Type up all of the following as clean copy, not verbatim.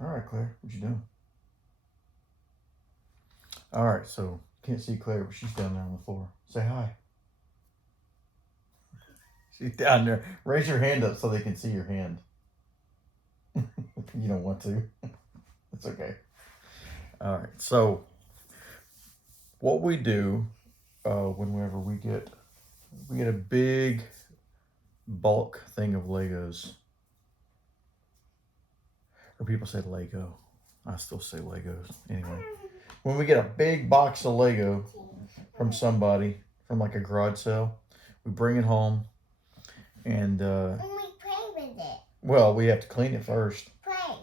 All right, Claire, what you doing? All right, so can't see Claire, but she's down there on the floor. Say hi. She's down there. Raise your hand up so they can see your hand. You don't want to. It's okay. All right. So what we do whenever we get a big bulk thing of Legos, or people say Lego. I still say Legos anyway. When we get a big box of Lego from somebody, from like a garage sale, we bring it home, and And we play with it. well, we have to clean it first. Play.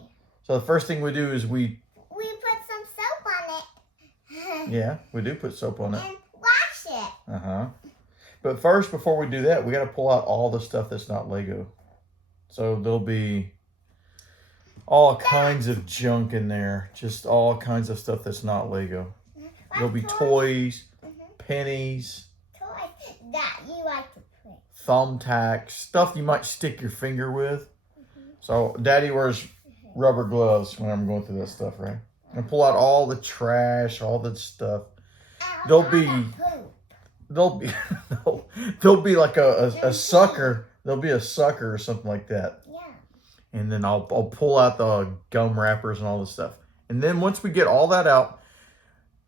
So the first thing we do is We put some soap on it. yeah, we do put soap on it. And wash it. Uh-huh. But first, before we do that, we got to pull out all the stuff that's not Lego. So there'll be all kinds of junk in there. Just all kinds of stuff that's not Lego. There'll be toys, pennies, Toys that you like to play. thumbtacks, stuff you might stick your finger with. So Daddy wears rubber gloves when I'm going through that stuff, right? And pull out all the trash, all the stuff. There'll be there'll be like a sucker. There'll be a sucker or something like that. Yeah. And then I'll pull out the gum wrappers and all this stuff. And then once we get all that out,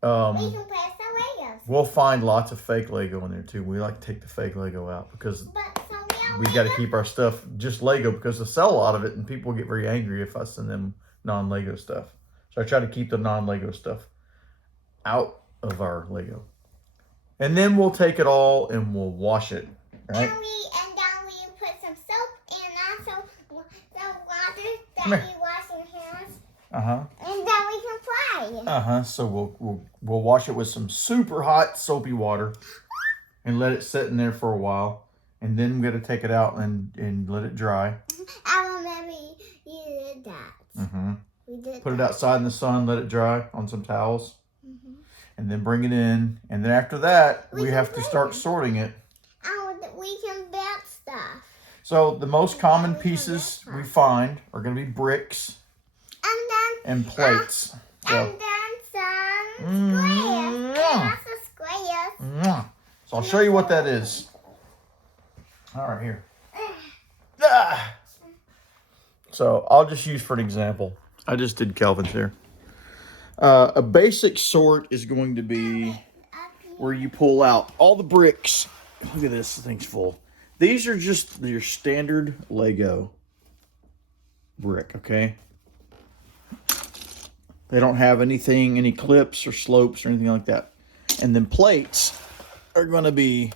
We can play some Legos. we'll find lots of fake Lego in there too. We like to take the fake Lego out because But some real we got to Legos- keep our stuff just Lego because they sell a lot of it and people get very angry if I send them non-Lego stuff. So I try to keep the non-Lego stuff out of our Lego. And then we'll take it all and we'll wash it, right? And then we put some soap and also some water that Come here. you wash your hands. Uh-huh. And then we can play. Uh-huh. So we'll wash it with some super hot soapy water and let it sit in there for a while. And then we're gonna take it out and let it dry. I remember you did that. Mm-hmm. We did Put it that. outside in the sun, let it dry on some towels, Mhm. and then bring it in. And then after that, We we can have to play start with it. sorting it. And we can build stuff. So the most common we can pieces build we stuff. find are gonna be bricks And then and plates. So, and then some Mm, squares. yeah. And also squares. so I'll show you what that is. All right, here. Ah! So I'll just use for an example. I just did Calvin's here. A basic sort is going to be Up here. where you pull out all the bricks. Look at this, the thing's full. These are just your standard Lego brick, okay? They don't have anything, any clips or slopes or anything like that. And then plates are going to be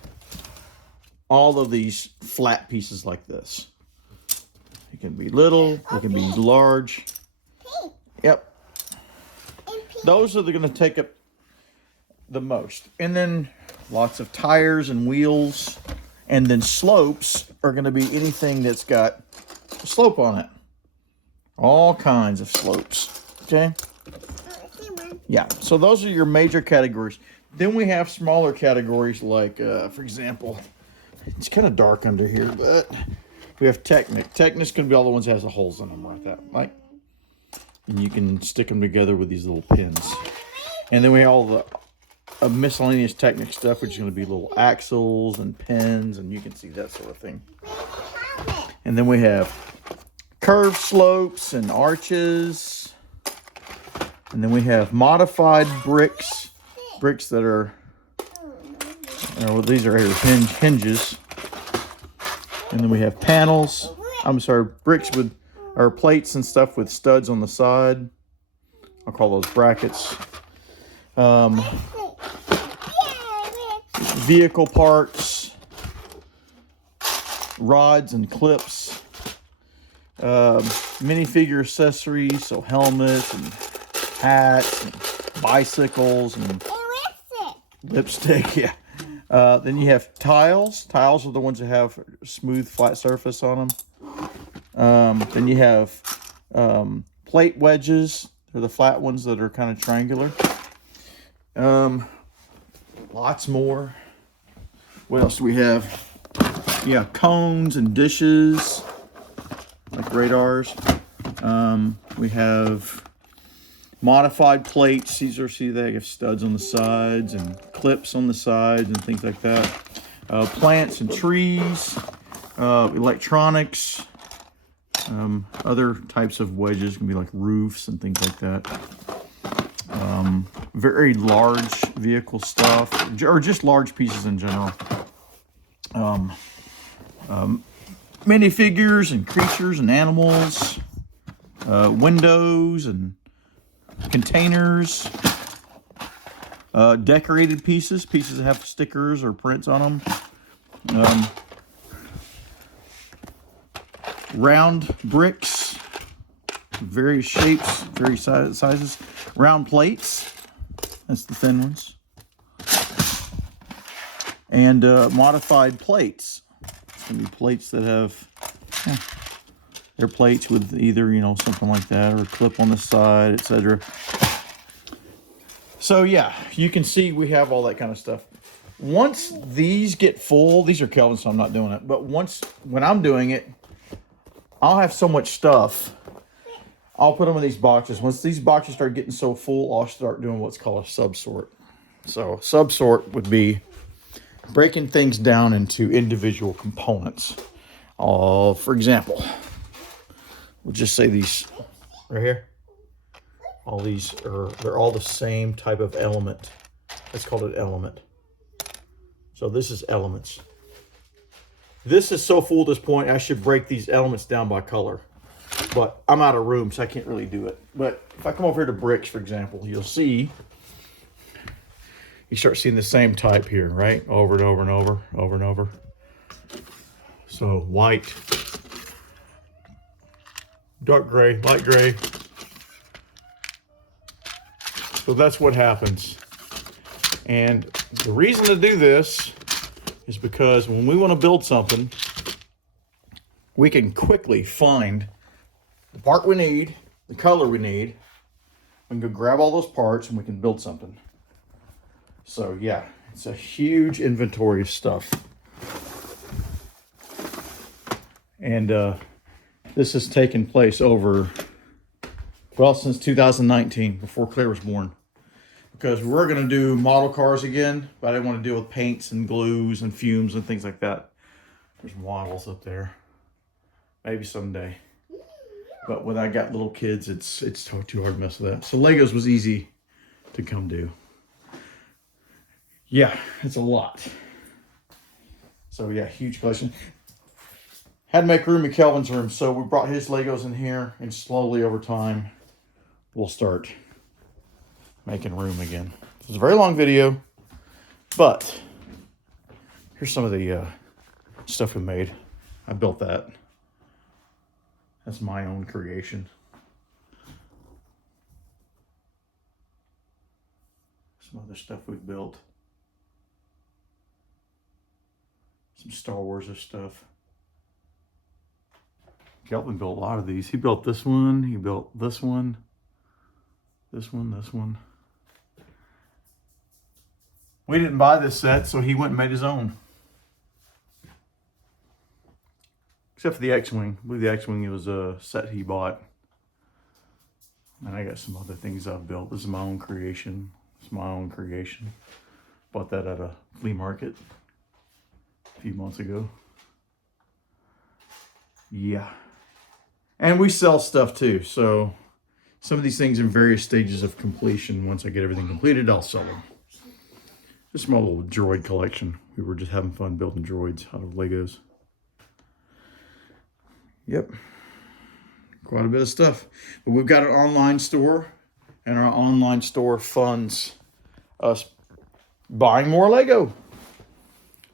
all of these flat pieces like this. It can be little, it can be large. Pink. Yep. And pink. Those are going to take up the most. And then lots of tires and wheels. And then slopes are going to be anything that's got a slope on it. All kinds of slopes. Okay? Yeah, so those are your major categories. Then we have smaller categories like, for example, it's kind of dark under here, but we have Technic. Technic's going to be all the ones that has the holes in them like that. Like, and you can stick them together with these little pins. And then we have all the miscellaneous Technic stuff, which is going to be little axles and pins, and you can see that sort of thing. And then we have curved slopes and arches. And then we have modified bricks that are, well, these are hinges. And then we have panels. I'm sorry, bricks with, or plates and stuff with studs on the side. I'll call those brackets. Vehicle parts, rods and clips, minifigure accessories, so helmets and hats, and bicycles, and lipstick. Yeah. Then you have tiles. Tiles are the ones that have smooth, flat surface on them. Then you have plate wedges. They're the flat ones that are kind of triangular. Lots more. What else do we have? Yeah, cones and dishes, like radars. We have modified plates. These are, see, they have studs on the sides and clips on the sides and things like that. Plants and trees, electronics, other types of wedges can be like roofs and things like that. Very large vehicle stuff, or just large pieces in general. Minifigures and creatures and animals, windows and containers, decorated pieces that have stickers or prints on them, round bricks, various shapes, various sizes, round plates, that's the thin ones, and modified plates. It's going to be plates that have, they're plates with either, you know, something like that, or a clip on the side, etc. So yeah, you can see we have all that kind of stuff. Once these get full, these are Kelvin, so I'm not doing it, but when I'm doing it, I'll have so much stuff, I'll put them in these boxes. Once these boxes start getting so full, I'll start doing what's called a subsort. So subsort would be breaking things down into individual components. For example, we'll just say these right here. All these they're all the same type of element. Let's call it element. So this is elements. This is so full at this point, I should break these elements down by color. But I'm out of room, so I can't really do it. But if I come over here to bricks, for example, you'll see, you start seeing the same type here, right? Over and over and over, over and over. So white, dark gray, light gray. So that's what happens. And the reason to do this is because when we want to build something, we can quickly find the part we need, the color we need. We can go grab all those parts and we can build something. So yeah, it's a huge inventory of stuff. And this has taken place over, well, since 2019, before Claire was born. Because we're going to do model cars again, but I didn't want to deal with paints and glues and fumes and things like that. There's models up there. Maybe someday. But when I got little kids, it's too hard to mess with that. So Legos was easy to come do. Yeah, it's a lot. So yeah, huge collection. Had to make room in Kelvin's room, so we brought his Legos in here, and slowly over time, we'll start making room again. It's a very long video, but here's some of the stuff we made. I built that. That's my own creation. Some other stuff we've built. Some Star Wars stuff. Kelvin built a lot of these. He built this one. He built this one. This one. This one. We didn't buy this set, so he went and made his own. Except for the X-Wing. I believe the X-Wing was a set he bought. And I got some other things I've built. This is my own creation. It's my own creation. Bought that at a flea market a few months ago. Yeah. And we sell stuff too. So some of these things in various stages of completion. Once I get everything completed, I'll sell them. Just my little droid collection. We were just having fun building droids out of Legos. Yep. Quite a bit of stuff. But we've got an online store, and our online store funds us buying more Lego.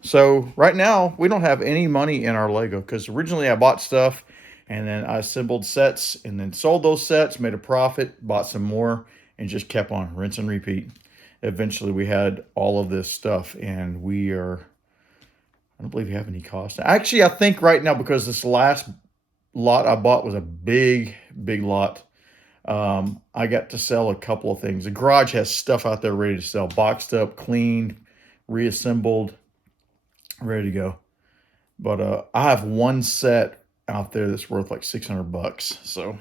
So right now, we don't have any money in our Lego, because originally I bought stuff, and then I assembled sets, and then sold those sets, made a profit, bought some more, and just kept on rinse and repeat. Eventually we had all of this stuff, and we are, I don't believe we have any cost. Actually, I think right now, because this last lot I bought was a big lot, I got to sell a couple of things. The garage has stuff out there ready to sell, boxed up, cleaned, reassembled, ready to go. But I have one set out there that's worth like $600. So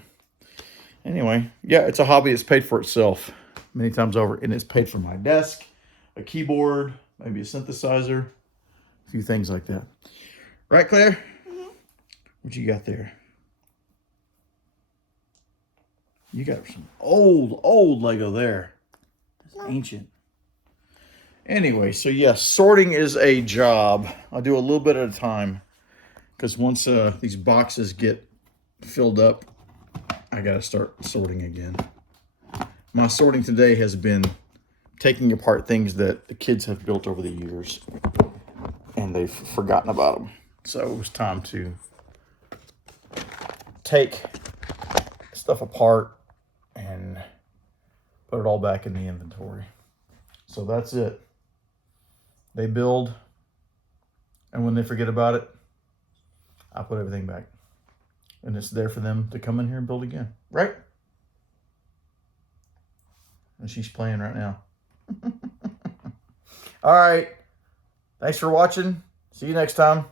anyway, yeah, it's a hobby that's paid for itself many times over. And it's paid for my desk, a keyboard, maybe a synthesizer, a few things like that. Right, Claire? Mm-hmm. What you got there? You got some old Lego there. It's ancient. Anyway, so yes, sorting is a job. I do a little bit at a time because once these boxes get filled up, I got to start sorting again. My sorting today has been taking apart things that the kids have built over the years and they've forgotten about them. So it was time to take stuff apart and put it all back in the inventory. So that's it. They build, and when they forget about it, I put everything back. And it's there for them to come in here and build again, right? And she's playing right now. All right. Thanks for watching. See you next time.